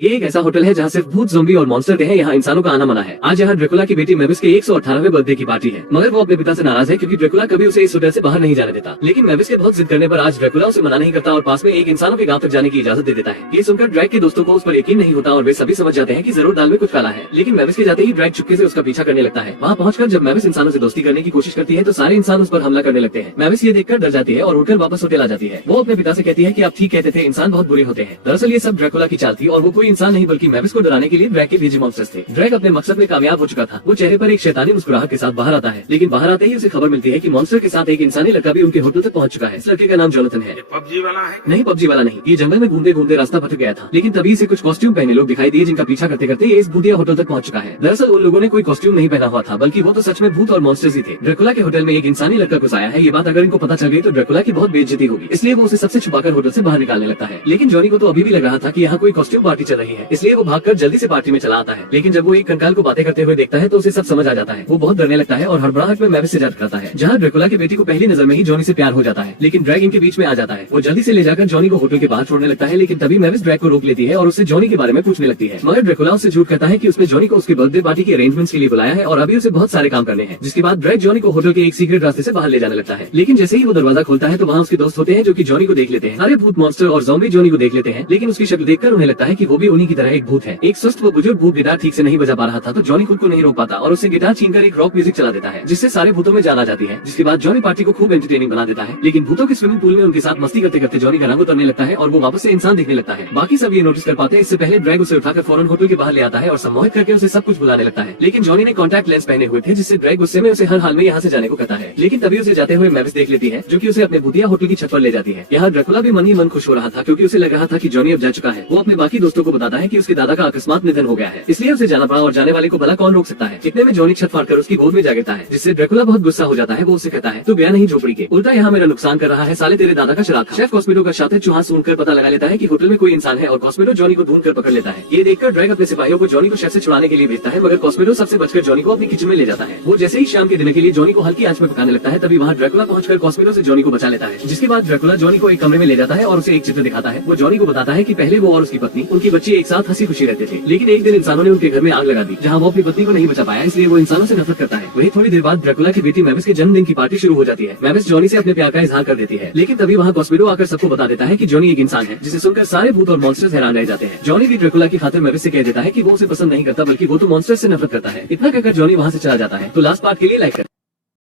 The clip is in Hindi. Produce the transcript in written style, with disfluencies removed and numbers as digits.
ये एक ऐसा होटल है जहाँ सिर्फ भूत, ज़ॉम्बी और मॉन्स्टर हैं, यहाँ इंसानों का आना मना है। आज यहाँ ड्रैकुला की बेटी मेविस के 118वें बर्थडे की पार्टी है, मगर वो अपने पिता से नाराज है क्योंकि ड्रैकुला कभी उसे इस होटल से बाहर नहीं जाने देता। लेकिन मेविस के बहुत जिद करने पर आज ड्रैकुला उसे मना नहीं करता और पास में एक इंसानों के गांव तक जाने की इजाजत दे देता है। ये सुनकर ड्रैक के दोस्तों को उस पर यकीन नहीं होता और वे सभी समझ जाते हैं कि जरूर दाल में कुछ काला है। लेकिन मेविस के जाते ही ड्रैक चुपके से उसका पीछा करने लगता है। वहाँ पहुंचकर जब मेविस इंसानों से दोस्ती करने की कोशिश करती है तो सारे इंसान उस पर हमला करने लगते हैं। मेविस ये देखकर डर जाती है और उठकर वापस होटल आ जाती है। वो अपने पिता से कहती है कि आप ठीक कहते थे, इंसान बहुत बुरे होते हैं। दरअसल ये सब ड्रैकुला की चाल थी और वो कोई इंसान नहीं बल्कि मेविस को डराने के लिए ड्रैक के भेजे मॉन्स्टर्स थे। ड्रैक अपने मकसद में कामयाब हो चुका था। वो चेहरे पर एक शैतानी मुस्कुराहट के साथ बाहर आता है, लेकिन बाहर आते ही उसे खबर मिलती है कि मॉन्स्टर के साथ एक इंसानी लड़का भी उनके होटल तक पहुंच चुका है। इस लड़के का नाम जोनाथन है। पबजी वाला है? नहीं, पबजी वाला नहीं। ये जंगल में घूमते घूमते रास्ता भटक गया था, लेकिन तभी इसे कुछ कॉस्ट्यूम पहने लोग दिखाई दिए जिनका पीछा करते करते ये इस भूतिया होटल तक पहुंच चुका है। दरअसल उन लोगों ने कोई कॉस्ट्यूम नहीं पहना हुआ था, बल्कि वो तो सच में भूत और मॉन्स्टर्स ही थे। ड्रैकुला के होटल में एक इंसानी लड़का घुस आया है। ये बात अगर इनको पता चल गई तो ड्रैकुला की बहुत बेइज्जती होगी, इसलिए वो उसे सबसे छुपाकर होटल से बाहर निकालने लगता है। लेकिन जॉनी को तो अभी भी लग रहा था कि यहाँ कोई कॉस्ट्यूम पार्टी चल रही है, इसलिए वो भागकर जल्दी से पार्टी में चला आता है। लेकिन जब वो एक कंकाल को बातें करते हुए देखता है तो उसे सब समझ आ जाता है। वो बहुत डरने लगता है और हड़बड़ाहट में मेविस से झगड़ करता है। जहाँ ड्रैकुला की बेटी को पहली नजर में ही जॉनी से प्यार हो जाता है, लेकिन ड्रैक इनके बीच में आ जाता है। वो जल्दी से ले जाकर जॉनी को होटल के बाहर छोड़ने लगता है, लेकिन तभी मेविस ड्रैक को रोक लेती है और उससे जॉनी के बारे में पूछने लगती है। मगर ड्रैकुला उससे झूठ कहता है कि उसने जॉनी को उसके बर्थडे पार्टी के अरेंजमेंट्स के लिए बुलाया है और अभी उसे बहुत सारे काम करने हैं। जिसके बाद ड्रैक जॉनी को होटल के एक सीक्रेट रास्ते से बाहर ले जाने लगता है। लेकिन जैसे ही वो दरवाजा खोलता है तो वहाँ उसके दोस्त होते हैं जो कि जॉनी को देख लेते हैं। सारे भूत, मॉन्स्टर और ज़ॉम्बी जॉनी को देख लेते हैं, लेकिन उसकी शक्ल देखकर उन्हें लगता है कि वो भी उन्हीं की तरह एक भूत है। एक सुस्त व बुजुर्ग भूत गिटार ठीक से नहीं बजा पा रहा था तो जॉनी खुद को नहीं रोक पाता और उससे गिटार छीनकर एक रॉक म्यूजिक चला देता है, जिससे सारे भूतों में जान आ जाती है। जिसके बाद जॉनी पार्टी को खूब एंटरटेनिंग बना देता है। लेकिन भूतों के स्विमिंग पूल में उनके साथ मस्ती करते करते जॉनी का रंग उतरने लगता है और वो वापस से इंसान दिखने लगता है। बाकी सब ये नोटिस कर पाते हैं। इससे पहले ड्रैग उसे उठाकर फौरन होटल के बाहर ले आता है और सम्मोहित करके उसे सब कुछ बुलाने लगता है। लेकिन जॉनी ने कॉन्टैक्ट लेंस पहने हुए थे, जिससे ड्रैग गुस्से में उसे हर हाल में यहाँ से जाने को कहता है। लेकिन तभी उसे जाते हुए मेविस देख लेती है, जो कि उसे अपने भूतिया होटल की छत पर ले जाती है। यहाँ ड्रैकुला भी मन ही मन खुश हो रहा था क्योंकि उसे लग रहा था कि जॉनी अब जा चुका है। वो अपने बाकी दोस्तों को बताता है कि उसके दादा का अकस्मात निधन हो गया है, इसलिए उसे जाना पड़ा और जाने वाले को भला कौन रोक सकता है। इतने में जॉनी छत फाड़कर उसकी गोद में जा गिरता है, जिससे ड्रैकुला बहुत गुस्सा हो जाता है। वो उसे कहता है तू गया नहीं झोपड़ी के, उल्टा यहाँ मेरा नुकसान कर रहा है, साले तेरे दादा का शराब खा। शेफ कॉस्मिडो का शातिर चूहा सुनकर पता लगा लेता है कि होटल में कोई इंसान है और कॉस्मिडो जॉनी को ढूंढकर पकड़ लेता है। ये देखकर ड्रैग अपने सिपाहियों को जॉनी को शेफ से छुड़ाने के लिए भेजता है, मगर कॉस्मिडो सबसे बचकर जॉनी को अपनी किचन में ले जाता है। वो जैसे ही शाम के दिन के लिए जॉनी को हल्की आंच में पकाने लगता है, तभी वहाँ ड्रैकुला पहुंचकर कॉस्मिडो से जॉनी को बचा लेता है। जिसके बाद ड्रैकुला जॉनी को एक कमरे में ले जाता है और उसे एक चित्र दिखाता है। वो जॉनी को बताता है कि पहले वो और उसकी पत्नी, उनकी बच्ची एक साथ हंसी खुशी रहते थे, लेकिन एक दिन इंसानों ने उनके घर में आग लगा दी, जहाँ वो अपनी पत्नी को नहीं बचा पाया, इसलिए वो इंसानों से नफरत करता है। वही थोड़ी देर बाद ड्रैकुला की बेटी मेविस के जन्मदिन की पार्टी शुरू हो जाती है। मेविस जॉनी से अपने प्यार का इजहार कर देती है, लेकिन तभी वहाँ कॉस्मिडो आकर सबको बता देता है कि जॉनी एक इंसान है, जिसे सुनकर सारे भूत और मॉन्स्टर्स हैरान रह जाते हैं। जॉनी भी ड्रैकुला की खातिर मेविस से कह देता है कि वो उसे पसंद नहीं करता, बल्कि वो तो मॉन्स्टर्स से नफरत करता है। इतना कहकर जॉनी वहाँ से चला जाता है। तो लास्ट पार्ट के लिए लाइक करें।